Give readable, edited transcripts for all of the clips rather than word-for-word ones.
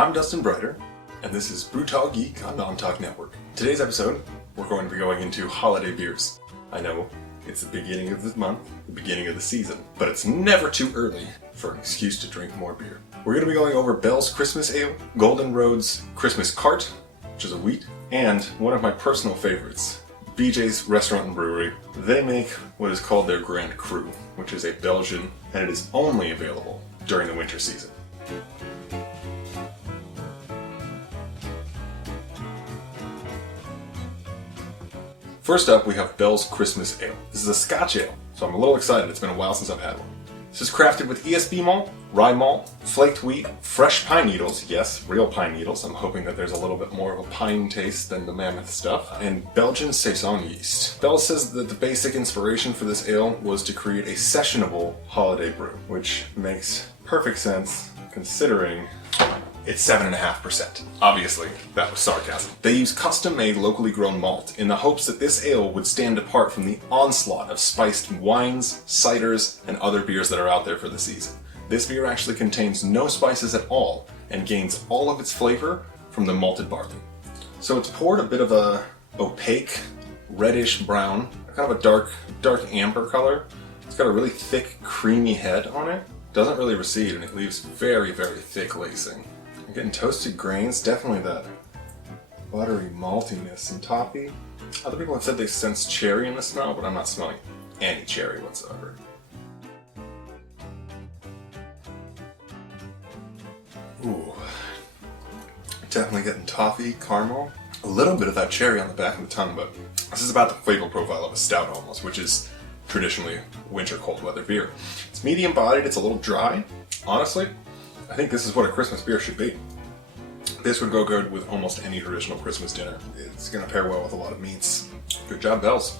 I'm Dustin Brighter, and this is Brew Talk Geek on Non-Talk Network. Today's episode, we're going to be going into holiday beers. I know, it's the beginning of the month, the beginning of the season, but it's never too early for an excuse to drink more beer. We're going to be going over Bell's Christmas Ale, Golden Road's Christmas Cart, which is a wheat, and one of my personal favorites, BJ's Restaurant and Brewery. They make what is called their Grand Cru, which is a Belgian, and it is only available during the winter season. First up, we have Bell's Christmas Ale. This is a Scotch ale, so I'm a little excited. It's been a while since I've had one. This is crafted with ESB malt, rye malt, flaked wheat, fresh pine needles, yes, real pine needles. I'm hoping that there's a little bit more of a pine taste than the mammoth stuff, and Belgian Saison yeast. Bell says that the basic inspiration for this ale was to create a sessionable holiday brew, which makes perfect sense considering it's 7.5%. Obviously, that was sarcasm. They use custom-made, locally grown malt in the hopes that this ale would stand apart from the onslaught of spiced wines, ciders, and other beers that are out there for the season. This beer actually contains no spices at all and gains all of its flavor from the malted barley. So it's poured a bit of a opaque, reddish brown, kind of a dark amber color. It's got a really thick, creamy head on it. Doesn't really recede, and it leaves very, very thick lacing. I'm getting toasted grains, definitely that buttery maltiness and toffee. Other people have said they sense cherry in the smell, but I'm not smelling any cherry whatsoever. Ooh, definitely getting toffee, caramel, a little bit of that cherry on the back of the tongue, but this is about the flavor profile of a stout almost, which is traditionally winter cold weather beer. It's medium bodied, it's a little dry. Honestly, I think this is what a Christmas beer should be. This would go good with almost any traditional Christmas dinner. It's going to pair well with a lot of meats. Good job, Bells.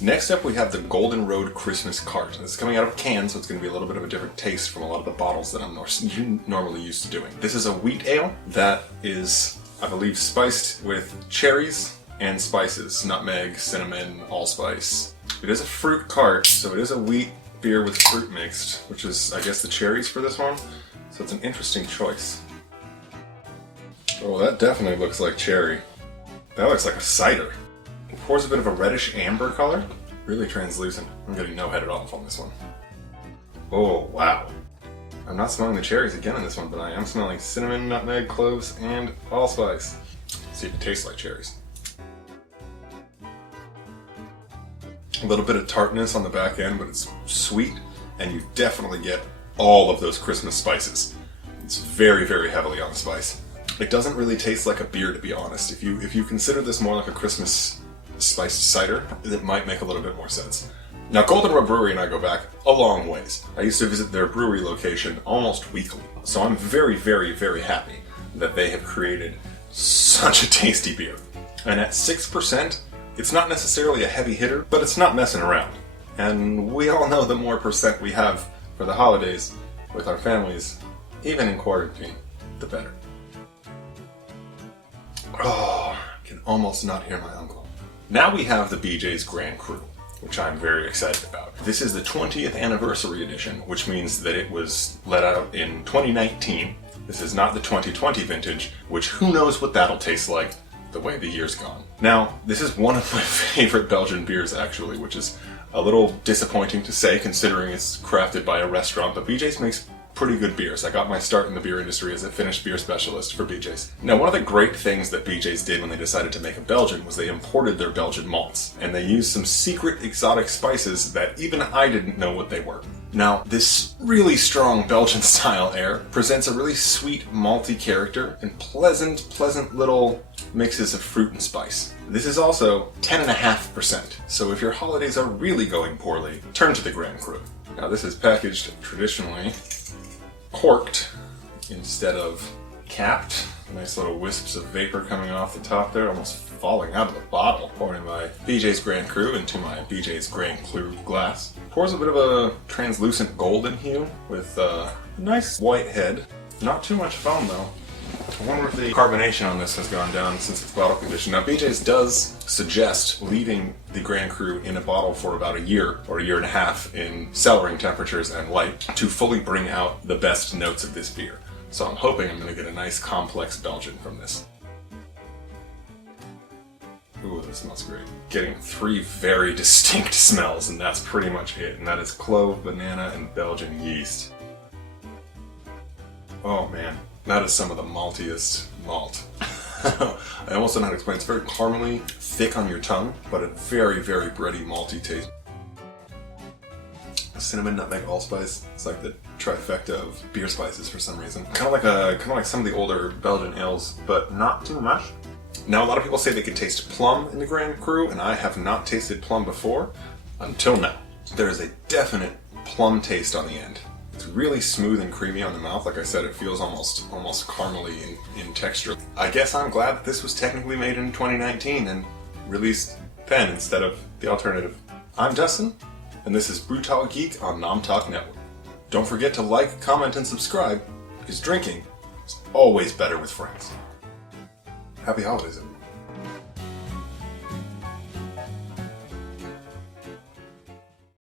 Next up, we have the Golden Road Christmas Cart. This is coming out of a can, so it's going to be a little bit of a different taste from a lot of the bottles that I'm normally used to doing. This is a wheat ale that is, I believe, spiced with cherries and spices. Nutmeg, cinnamon, allspice. It is a fruit cart, so it is a wheat beer with fruit mixed, which is, I guess, the cherries for this one. So it's an interesting choice. Oh, that definitely looks like cherry. That looks like a cider. It pours a bit of a reddish amber color. Really translucent. I'm getting no head at off on this one. Oh, wow. I'm not smelling the cherries again in this one, but I am smelling cinnamon, nutmeg, cloves, and allspice. Let's see if it tastes like cherries. A little bit of tartness on the back end, but it's sweet, and you definitely get all of those Christmas spices. It's very, very heavily on spice. It doesn't really taste like a beer, to be honest. If you consider this more like a Christmas spiced cider, it might make a little bit more sense. Now, Golden Road Brewery and I go back a long ways. I used to visit their brewery location almost weekly, so I'm very, very, very happy that they have created such a tasty beer. And at 6%, it's not necessarily a heavy hitter, but it's not messing around. And we all know the more percent we have for the holidays with our families, even in quarantine, the better. Oh, I can almost not hear my uncle. Now we have the BJ's Grand Cru, which I'm very excited about. This is the 20th anniversary edition, which means that it was let out in 2019. This is not the 2020 vintage, which who knows what that'll taste like the way the year's gone. Now, this is one of my favorite Belgian beers, actually, which is a little disappointing to say considering it's crafted by a restaurant, but BJ's makes pretty good beers. I got my start in the beer industry as a finished beer specialist for BJ's. Now, one of the great things that BJ's did when they decided to make a Belgian was they imported their Belgian malts, and they used some secret exotic spices that even I didn't know what they were. Now, this really strong Belgian-style ale presents a really sweet, malty character and pleasant little mixes of fruit and spice. This is also 10.5%, so if your holidays are really going poorly, turn to the Grand Cru. Now, this is packaged traditionally corked instead of capped. Nice little wisps of vapor coming off the top there, almost falling out of the bottle. Pouring my BJ's Grand Cru into my BJ's Grand Cru glass. Pours a bit of a translucent golden hue with a nice white head. Not too much foam though. I wonder if the carbonation on this has gone down since its bottle condition. Now, BJ's does suggest leaving the Grand Cru in a bottle for about a year or a year and a half in cellaring temperatures and light to fully bring out the best notes of this beer. So I'm hoping I'm going to get a nice complex Belgian from this. Ooh, this smells great. Getting 3 very distinct smells, and that's pretty much it. And that is clove, banana, and Belgian yeast. Oh man, that is some of the maltiest malt. I almost don't know how to explain. It's very caramely, thick on your tongue, but a very, very bready, malty taste. Cinnamon, nutmeg, allspice. It's like the trifecta of beer spices for some reason. Kind of like some of the older Belgian ales, but not too much. Now, a lot of people say they can taste plum in the Grand Cru, and I have not tasted plum before, until now. There is a definite plum taste on the end. It's really smooth and creamy on the mouth. Like I said, it feels almost caramely in texture. I guess I'm glad that this was technically made in 2019 and released then instead of the alternative. I'm Dustin, and this is Brutal Geek on Nom Talk Network. Don't forget to like, comment, and subscribe, because drinking is always better with friends. Happy holidays, everyone.